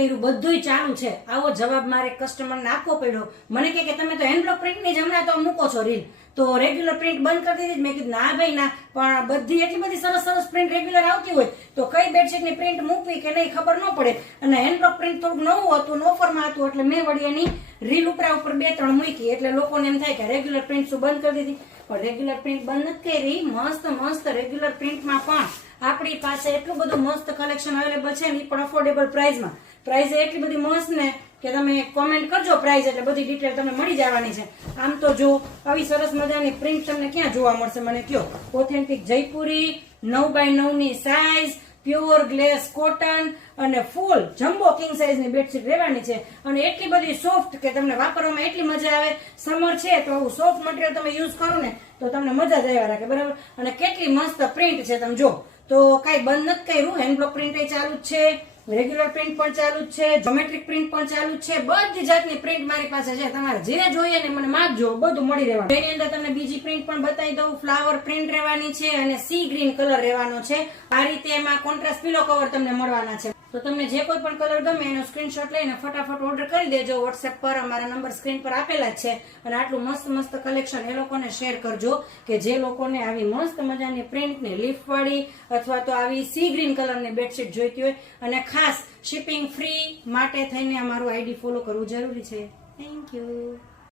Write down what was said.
કર્યું, બધુંય ચાલુ છે. આવો જવાબ મારે કસ્ટમરને આપવો પડ્યો. મને કે તમે તો હેન્ડ બ્લોક પ્રિન્ટની જ હમણાં તો મૂકો છો રીલ, તો રેગ્યુલર પ્રિન્ટ બંધ કરી દીધી. મેં કીધું ના ભાઈ ના, પણ બધી એટલી બધી સરસ સરસ પ્રિન્ટ રેગ્યુલર આવતી હોય તો કઈ બેડશીટની પ્રિન્ટ મૂકવી કે નહીં ખબર ન પડે. અને હેન્ડ બ્લોક પ્રિન્ટ થોડુંક નવું હતું, ઓફરમાં હતું, એટલે મેં વળી એની રીલ ઉપર 2-3 મૂકી. એટલે લોકોને એમ થાય કે રેગ્યુલર પ્રિન્ટ શું બંધ કરી દીધી, પણ રેગ્યુલર પ્રિન્ટ બંધ નથી કરી. મસ્ત મસ્ત રેગ્યુલર પ્રિન્ટમાં પણ આપણી પાસે એટલું બધું મસ્ત કલેક્શન અવેલેબલ છે ને, એ પણ અફોર્ડેબલ પ્રાઇસમાં. પ્રાઇસ એટલી બધી મસ્ત ને કે તમે કોમેન્ટ કરજો પ્રાઇસ, એટલે બધી ડિટેલ તમને મળી જવાની છે. આમ તો જો આવી સરસ મજાની પ્રિન્ટ તમને ક્યાં જોવા મળશે મને કયો? ઓથેન્ટિક જયપુરી 9x9 ની સાઈઝ, પ્યોર ગ્લેસ કોટન અને ફૂલ જમ્બો કિંગ સાઈઝ ની બેડશીટ રહેવાની છે. અને એટલી બધી સોફ્ટ કે તમને વાપરવામાં એટલી મજા આવે. સમર છે તો આવું સોફ્ટ મટીરિયલ તમે યુઝ કરો ને તો તમને મજા જ આવ્યા રાખે, બરાબર. અને કેટલી મસ્ત પ્રિન્ટ છે તમે જો, તો કઈ બંધ નથી કર્યું. હેન્ડ બ્લોક પ્રિન્ટ ચાલુ જ છે, રેગ્યુલર પ્રિન્ટ પણ ચાલુ જ છે, જ્યોમેટ્રિક પ્રિન્ટ પણ ચાલુ જ છે. બધી જાતની પ્રિન્ટ મારી પાસે છે. તમારે જે જોઈએ ને મને માગજો, બધું મળી રહેવાનું. એની અંદર તમને બીજી પ્રિન્ટ પણ બતાવી દઉં. ફ્લાવર પ્રિન્ટ રહેવાની છે અને સી ગ્રીન કલર રહેવાનો છે. આ રીતે એમાં કોન્ટ્રાસ્ટ પિલો કવર તમને મળવાના છે. તો તમને જે કોઈ પણ કલર ગમે એનો સ્ક્રીનશોટ લઈને ફટાફટ ઓર્ડર કરી દેજો વોટ્સએપ પર. અમારા નંબર સ્ક્રીન પર આપેલા જ છે. અને આટલું મસ્ત મસ્ત કલેક્શન એ લોકોને શેર કરજો કે જે લોકોને આવી મસ્ત મજાની પ્રિન્ટની લીફ વાળી અથવા તો આવી સી ગ્રીન કલરની બેડશીટ જોઈતી હોય. અને ખાસ શિપિંગ ફ્રી માટે થઈને અમારું આઈડી ફોલો કરવું જરૂરી છે. Thank you.